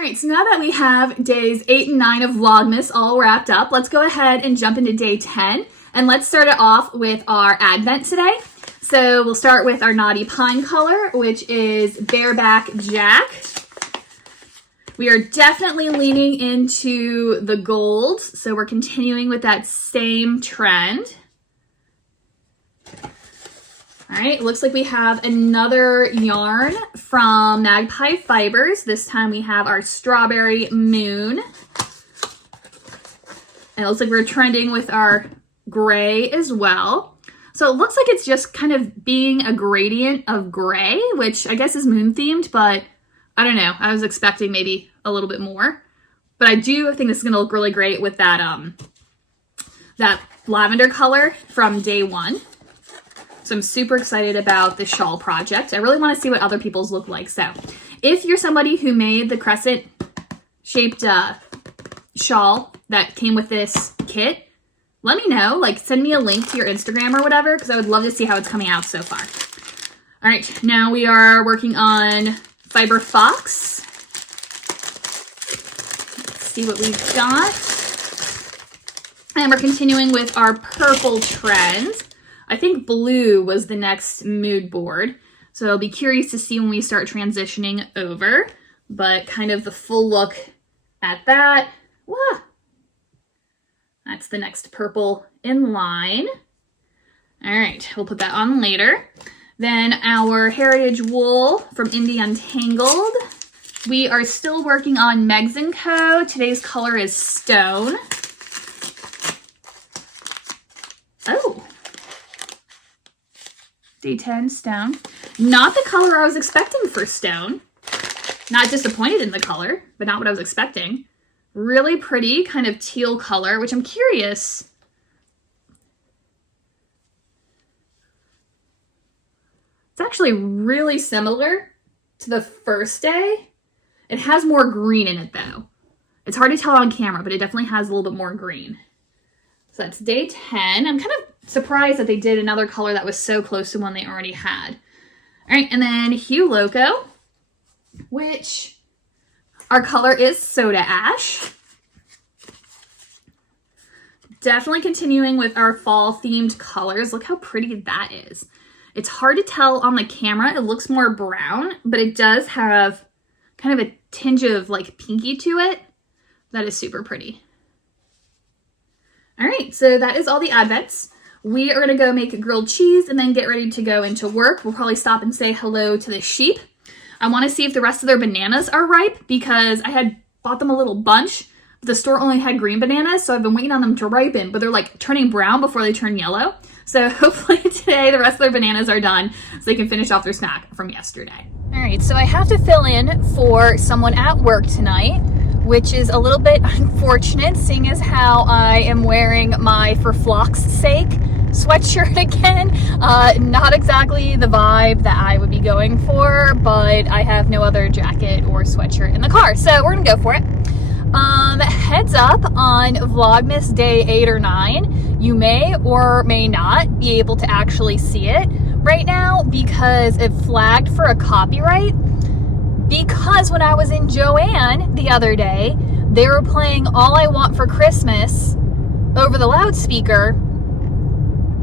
right, so now that we have days 8 and 9 of Vlogmas all wrapped up, let's go ahead and jump into day 10. And let's start it off with our Advent today. So we'll start with our Naughty Pine color, which is Bareback Jack. We are definitely leaning into the gold, so we're continuing with that same trend. All right, looks like we have another yarn from Magpie Fibers. This time we have our Strawberry Moon. And it looks like we're trending with our gray as well. So it looks like it's just kind of being a gradient of gray, which I guess is moon themed, but I don't know. I was expecting maybe a little bit more. But I do think this is gonna look really great with that, that lavender color from day 1. So I'm super excited about the shawl project. I really want to see what other people's look like. So if you're somebody who made the crescent shaped shawl that came with this kit, let me know. Like, send me a link to your Instagram or whatever, because I would love to see how it's coming out so far. All right, now we are working on Fiber Fox. Let's see what we've got. And we're continuing with our purple trends. I think blue was the next mood board, so I'll be curious to see when we start transitioning over, but kind of the full look at that. Wah! That's the next purple in line. All right, we'll put that on later. Then our Heritage Wool from Indie Untangled. We are still working on Megs & Co. Today's color is Stone. Oh. Day 10, Stone. Not the color I was expecting for Stone. Not disappointed in the color, but not what I was expecting. Really pretty, kind of teal color, which I'm curious. It's actually really similar to the first day. It has more green in it, though. It's hard to tell on camera, but it definitely has a little bit more green. So that's day 10. I'm kind of surprised that they did another color that was so close to one they already had. All right, and then Hue Loco, which our color is Soda Ash. Definitely continuing with our fall themed colors. Look how pretty that is. It's hard to tell on the camera. It looks more brown, but it does have kind of a tinge of like pinky to it. That is super pretty. All right, so that is all the Advents. We are gonna go make grilled cheese and then get ready to go into work. We'll probably stop and say hello to the sheep. I wanna see if the rest of their bananas are ripe because I had bought them a little bunch. But the store only had green bananas, so I've been waiting on them to ripen, but they're like turning brown before they turn yellow. So hopefully today the rest of their bananas are done so they can finish off their snack from yesterday. All right, so I have to fill in for someone at work tonight, which is a little bit unfortunate, seeing as how I am wearing my For Flock's Sake sweatshirt again. Not exactly the vibe that I would be going for, but I have no other jacket or sweatshirt in the car, so we're gonna go for it. Heads up on Vlogmas day 8 or 9, you may or may not be able to actually see it right now because it flagged for a copyright. Because when I was in Joanne the other day, they were playing All I Want for Christmas over the loudspeaker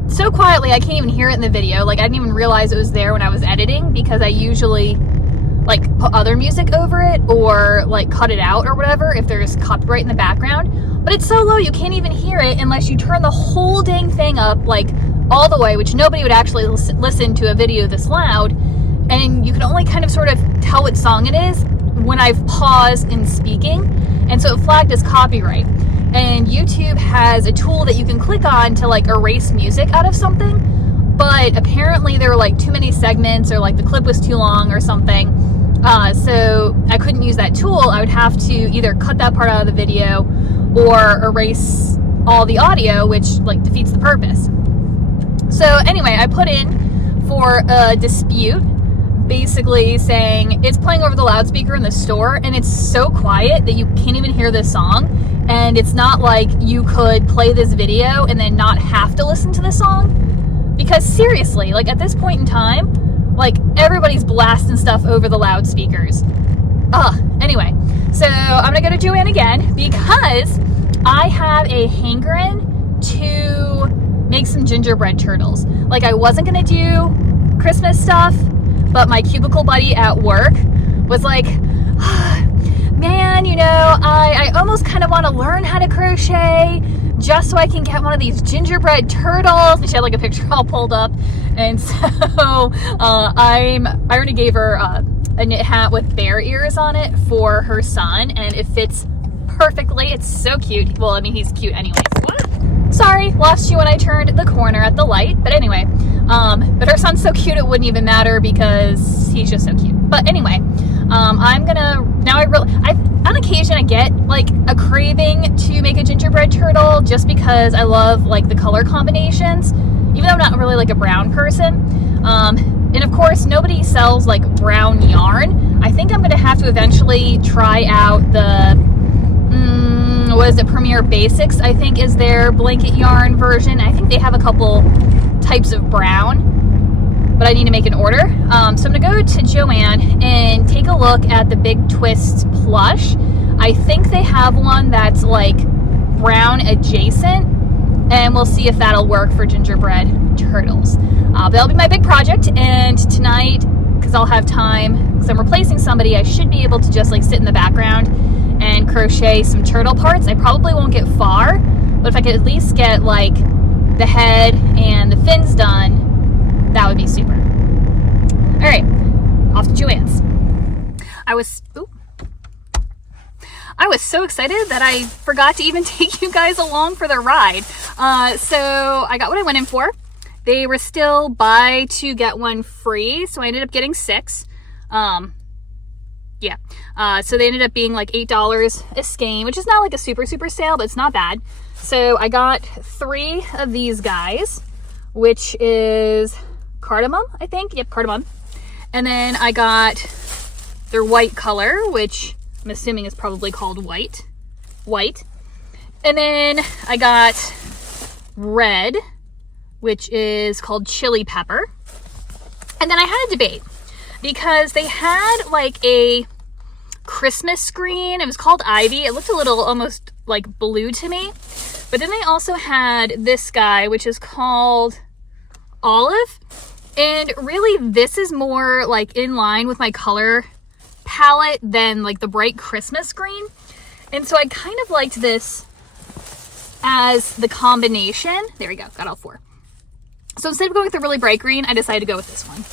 so quietly I can't even hear it in the video. Like, I didn't even realize it was there when I was editing because I usually like put other music over it or like cut it out or whatever if there's copyright in the background. But it's so low you can't even hear it unless you turn the whole dang thing up like all the way, which nobody would actually listen to a video this loud. And you can only kind of sort of tell what song it is when I've paused in speaking. And so it flagged as copyright. And YouTube has a tool that you can click on to like erase music out of something. But apparently there were like too many segments or like the clip was too long or something. So I couldn't use that tool. I would have to either cut that part out of the video or erase all the audio, which like defeats the purpose. So anyway, I put in for a dispute, basically saying it's playing over the loudspeaker in the store and it's so quiet that you can't even hear this song. And it's not like you could play this video and then not have to listen to the song. Because seriously, like at this point in time, like everybody's blasting stuff over the loudspeakers. Anyway, So I'm gonna go to Joann again because I have a hankering to make some gingerbread turtles. Like, I wasn't gonna do Christmas stuff, but my cubicle buddy at work was like, man, you know, I almost kind of want to learn how to crochet just so I can get one of these gingerbread turtles. And she had like a picture all pulled up. And so I already gave her a knit hat with bear ears on it for her son, and it fits perfectly. It's so cute. Well, I mean, he's cute anyways. Sorry, lost you when I turned the corner at the light. But anyway, but her son's so cute it wouldn't even matter because he's just so cute. But anyway, I'm gonna, now on occasion I get like a craving to make a gingerbread turtle just because I love like the color combinations, even though I'm not really like a brown person. And of course, nobody sells like brown yarn. I think I'm gonna have to eventually try out the, what is it, Premier Basics, I think is their blanket yarn version. I think they have a couple types of brown, but I need to make an order. So I'm gonna go to Joann and take a look at the Big Twist plush. I think they have one that's like brown adjacent, and we'll see if that'll work for gingerbread turtles. But that'll be my big project, and tonight, because I'll have time, because I'm replacing somebody, I should be able to just like sit in the background and crochet some turtle parts. I probably won't get far, but if I could at least get like the head and the fins done, that would be super. All right, off to Joann's. I was so excited that I forgot to even take you guys along for the ride. So I got what I went in for. They were still buy two get one free, so I ended up getting 6. Yeah, so they ended up being like $8 a skein, which is not like a super sale, but it's not bad. So I got 3 of these guys, which is cardamom, I think. Yep, cardamom. And then I got their white color, which I'm assuming is probably called white. And then I got red, which is called chili pepper. And then I had a debate because they had like a Christmas green. It was called Ivy. It looked a little almost like blue to me. But then they also had this guy, which is called Olive. And really, this is more like in line with my color palette than like the bright Christmas green. And so I kind of liked this as the combination. There we go, got all 4. So instead of going with the really bright green, I decided to go with this one.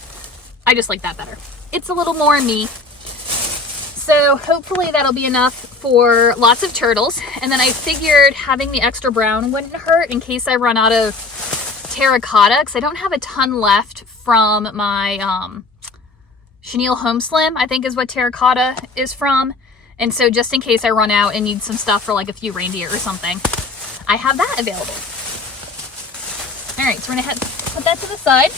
I just like that better. It's a little more me. So hopefully that'll be enough for lots of turtles. And then I figured having the extra brown wouldn't hurt in case I run out of terracotta, because I don't have a ton left from my chenille home slim, I think is what terracotta is from. And so just in case I run out and need some stuff for like a few reindeer or something, I have that available. All right, so we're gonna put that to the side.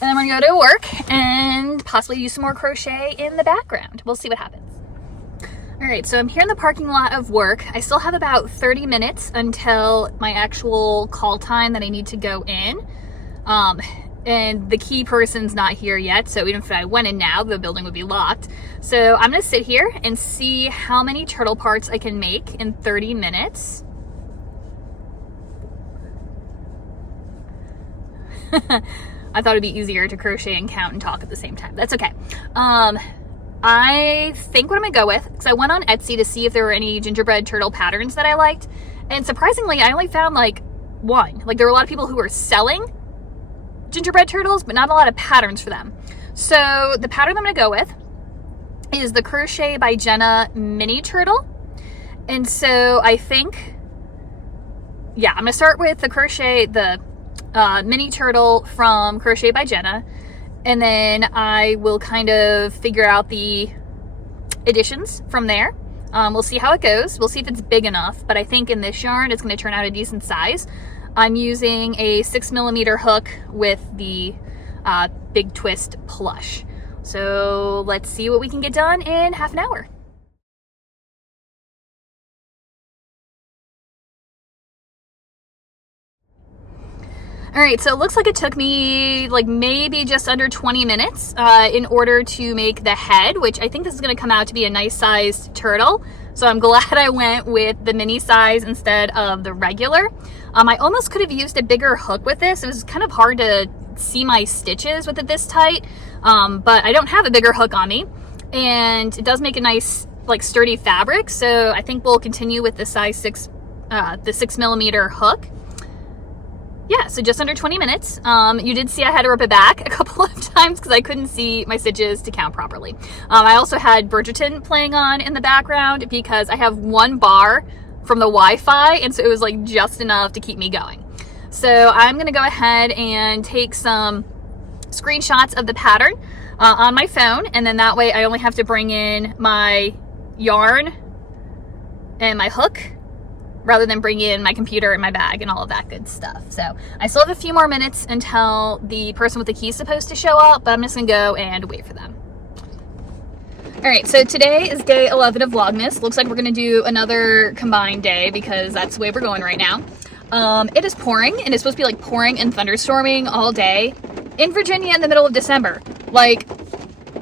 And then we're gonna go to work and possibly do some more crochet in the background. We'll see what happens. All right, so I'm here in the parking lot of work. I still have about 30 minutes until my actual call time that I need to go in. And the key person's not here yet, so even if I went in now, the building would be locked. So I'm gonna sit here and see how many turtle parts I can make in 30 minutes. I thought it'd be easier to crochet and count and talk at the same time. That's okay. I think what I'm gonna go with, because I went on Etsy to see if there were any gingerbread turtle patterns that I liked, and surprisingly, I only found like 1. Like, there were a lot of people who were selling gingerbread turtles, but not a lot of patterns for them. So the pattern I'm gonna go with is the Crochet by Jenna mini turtle. And so I think, yeah, I'm gonna start with the mini turtle from Crochet by Jenna, and then I will kind of figure out the additions from there. We'll see how it goes. We'll see if it's big enough, but I think in this yarn it's going to turn out a decent size. I'm using a 6mm hook with the Big Twist plush. So let's see what we can get done in half an hour. All right, so it looks like it took me like maybe just under 20 minutes in order to make the head, which I think this is gonna come out to be a nice sized turtle. So I'm glad I went with the mini size instead of the regular. I almost could have used a bigger hook with this. It was kind of hard to see my stitches with it this tight, but I don't have a bigger hook on me. And it does make a nice like sturdy fabric. So I think we'll continue with the size 6, the 6mm hook. Yeah, so just under 20 minutes. You did see I had to rip it back a couple of times because I couldn't see my stitches to count properly. I also had Bridgerton playing on in the background because I have one bar from the Wi-Fi, and so it was like just enough to keep me going. So I'm gonna go ahead and take some screenshots of the pattern on my phone, and then that way I only have to bring in my yarn and my hook, rather than bring in my computer and my bag and all of that good stuff. So I still have a few more minutes until the person with the key is supposed to show up, but I'm just gonna go and wait for them. All right, so today is day 11 of Vlogmas. Looks like we're gonna do another combined day because that's the way we're going right now. It is pouring, and it's supposed to be like pouring and thunderstorming all day in Virginia in the middle of December. Like,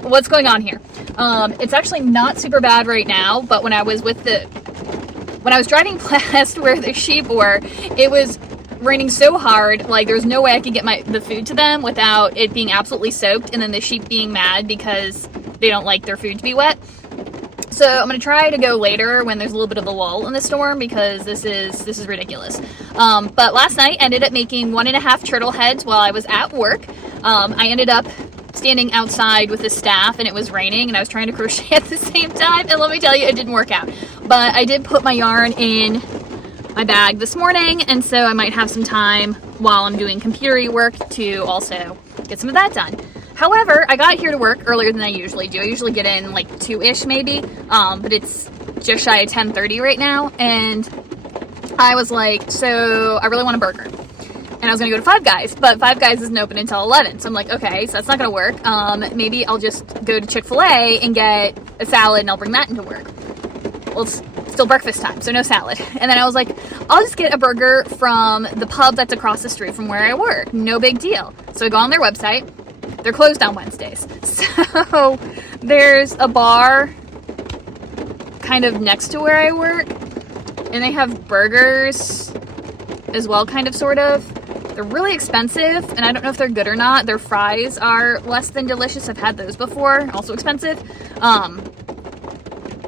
what's going on here? It's actually not super bad right now, but when I was driving past where the sheep were, it was raining so hard, like there's no way I could get the food to them without it being absolutely soaked, and then the sheep being mad because they don't like their food to be wet. So I'm gonna try to go later when there's a little bit of a lull in the storm because this is ridiculous. But last night I ended up making 1.5 turtle heads while I was at work. I ended up standing outside with the staff and it was raining and I was trying to crochet at the same time, and let me tell you, it didn't work out. But I did put my yarn in my bag this morning, and so I might have some time while I'm doing computer work to also get some of that done. However, I got here to work earlier than I usually do. I usually get in like 2-ish maybe, but it's just shy of 10:30 right now, and I was like, so I really want a burger. And I was gonna go to Five Guys, but Five Guys isn't open until 11. So I'm like, okay, so that's not gonna work. Maybe I'll just go to Chick-fil-A and get a salad and I'll bring that into work. Well, it's still breakfast time, so no salad. And then I was like, I'll just get a burger from the pub that's across the street from where I work. No big deal. So I go on their website. They're closed on Wednesdays. So there's a bar kind of next to where I work, and they have burgers as well, kind of, sort of. They're really expensive, and I don't know if they're good or not. Their fries are less than delicious. I've had those before, also expensive.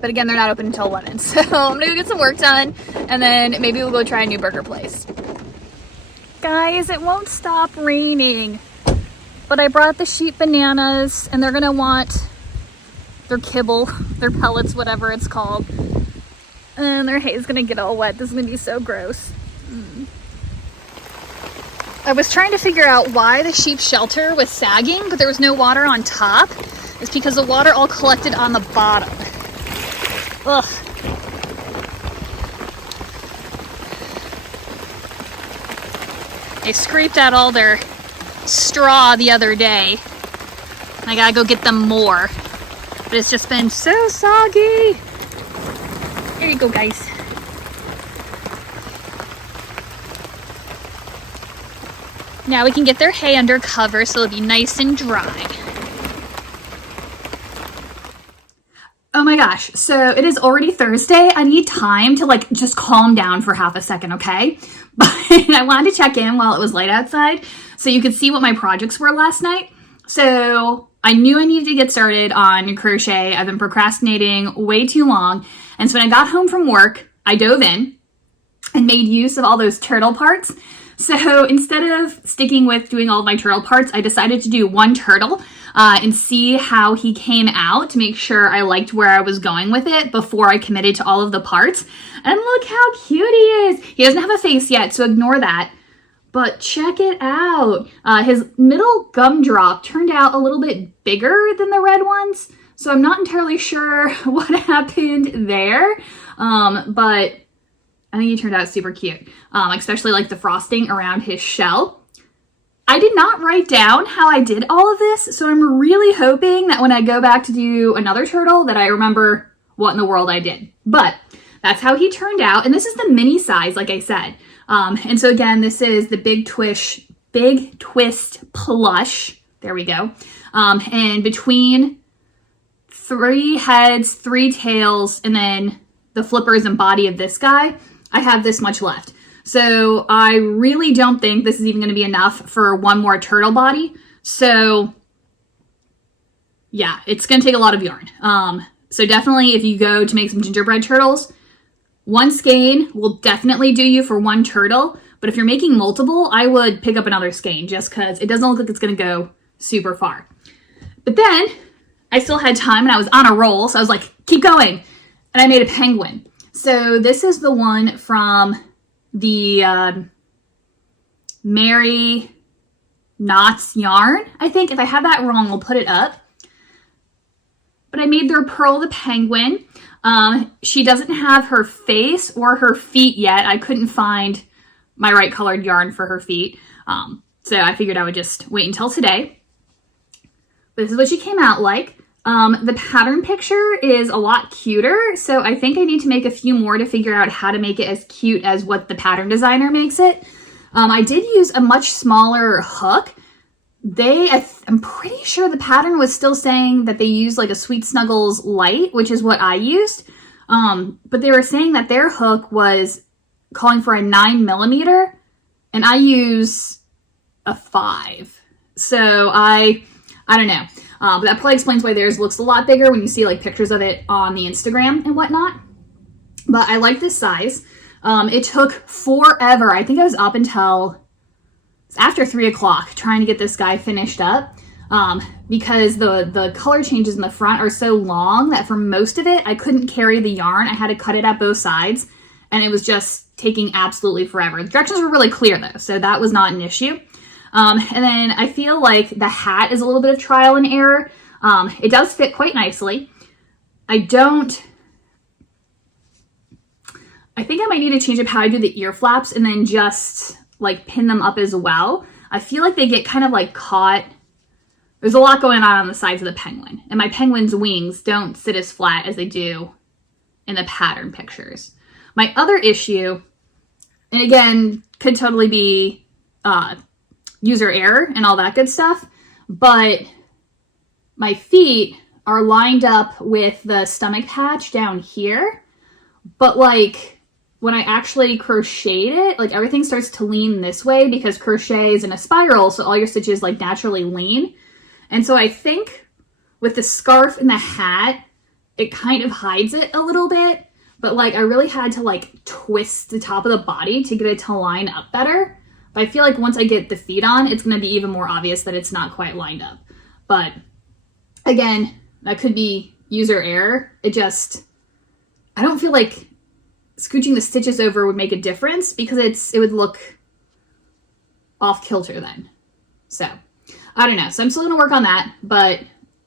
But again, they're not open until 11. So I'm gonna go get some work done, and then maybe we'll go try a new burger place. Guys, it won't stop raining. But I brought the sheep bananas, and they're gonna want their kibble, their pellets, whatever it's called. And their hay is gonna get all wet. This is gonna be so gross. I was trying to figure out why the sheep shelter was sagging, but there was no water on top. It's because the water all collected on the bottom. Ugh. They scraped out all their straw the other day. I gotta go get them more. But it's just been so soggy. Here you go, guys. Now we can get their hay under cover so it'll be nice and dry. Oh my gosh, so it is already Thursday. I need time to like just calm down for half a second, okay? But I wanted to check in while it was light outside so you could see what my projects were last night. So I knew I needed to get started on crochet. I've been procrastinating way too long. And so when I got home from work, I dove in and made use of all those turtle parts. So instead of sticking with doing all of my turtle parts, I decided to do one turtle and see how he came out to make sure I liked where I was going with it before I committed to all of the parts. And look how cute he is. He doesn't have a face yet, so ignore that. But check it out. His middle gumdrop turned out a little bit bigger than the red ones. So I'm not entirely sure what happened there. But I think he turned out super cute, especially like the frosting around his shell. I did not write down how I did all of this, so I'm really hoping that when I go back to do another turtle that I remember what in the world I did. But that's how he turned out, and this is the mini size, like I said. And so again, this is the Big Twish big twist plush. There we go. And between 3 heads, 3 tails, and then the flippers and body of this guy, I have this much left. So I really don't think this is even going to be enough for one more turtle body. So yeah, it's going to take a lot of yarn. So definitely if you go to make some gingerbread turtles, 1 skein will definitely do you for 1 turtle. But if you're making multiple, I would pick up another skein just because it doesn't look like it's going to go super far. But then I still had time and I was on a roll. So I was like, keep going. And I made a penguin. So this is the one from the Mary Knots yarn. I think if I have that wrong, we'll put it up. But I made their Pearl the penguin. She doesn't have her face or her feet yet. I couldn't find my right colored yarn for her feet. So I figured I would just wait until today. But this is what she came out like. The pattern picture is a lot cuter, so I think I need to make a few more to figure out how to make it as cute as what the pattern designer makes it. I did use a much smaller hook. I'm pretty sure the pattern was still saying that they used like a Sweet Snuggles light, which is what I used. But they were saying that their hook was calling for a 9mm, and I use a 5. So I don't know. But that probably explains why theirs looks a lot bigger when you see like pictures of it on the Instagram and whatnot. But I like this size. It took forever. I think I was up until after 3 o'clock trying to get this guy finished up. Because the color changes in the front are so long that for most of it, I couldn't carry the yarn. I had to cut it at both sides and it was just taking absolutely forever. The directions were really clear though, so that was not an issue. And then I feel like the hat is a little bit of trial and error. It does fit quite nicely. I think I might need to change up how I do the ear flaps and then just like pin them up as well. I feel like they get kind of like caught. There's a lot going on the sides of the penguin, and my penguin's wings don't sit as flat as they do in the pattern pictures. My other issue, and again, could totally be user error and all that good stuff, but my feet are lined up with the stomach patch down here, but like when I actually crochet it, like everything starts to lean this way because crochet is in a spiral, so all your stitches like naturally lean. And so I think with the scarf and the hat, it kind of hides it a little bit, but like I really had to like twist the top of the body to get it to line up better. But I feel like once I get the feet on, it's going to be even more obvious that it's not quite lined up. But again, that could be user error. I don't feel like scooching the stitches over would make a difference because it would look off kilter then. So I don't know. So I'm still going to work on that, but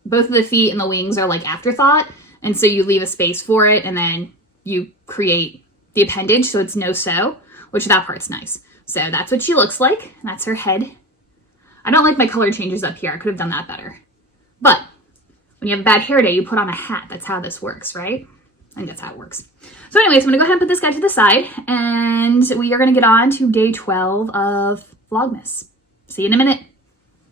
both of the feet and the wings are like afterthought. And so you leave a space for it and then you create the appendage. So it's no sew, which that part's nice. So that's what she looks like. That's her head. I don't like my color changes up here. I could have done that better. But when you have a bad hair day, you put on a hat. That's how this works, right? I think that's how it works. So anyways, I'm going to go ahead and put this guy to the side. And we are going to get on to day 12 of Vlogmas. See you in a minute.